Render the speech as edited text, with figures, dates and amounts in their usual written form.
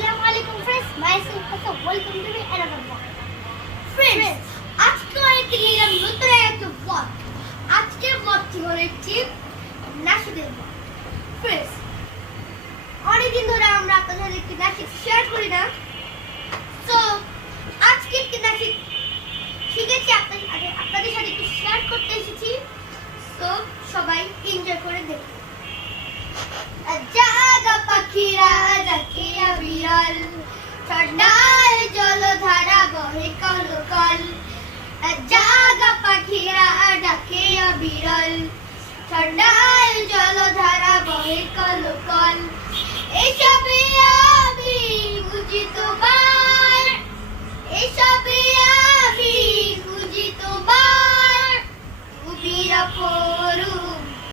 Assalamu alaikum friends, myself Hassan, welcome to me another vlog. Friends, আজকে অনেক নিলাম নতুন একটা vlog. আজকের vlogটি হলো একটি নাশিদের vlog. Friends, অনেকদিন ধরে আমরা আপনাদের সাথে একটি নাশিদ শেয়ার করি না. So, আজকে একটি নাশিদ শিখেছি আপনাদের সাথে একটু শেয়ার করতে এসেছি. So, সবাই এনজয় করে দেখুন. জাগা পাখিরা ডাকে বিরল ঠান্ডায় জলধারা বহে কলকল জাগা পাখিরা ডাকে বিরল ঠান্ডায় জলধারা বহে কলকল এসবে আমি বুঝি তোমার এসবে আমি বুঝি তোমার উবিরা পড়ু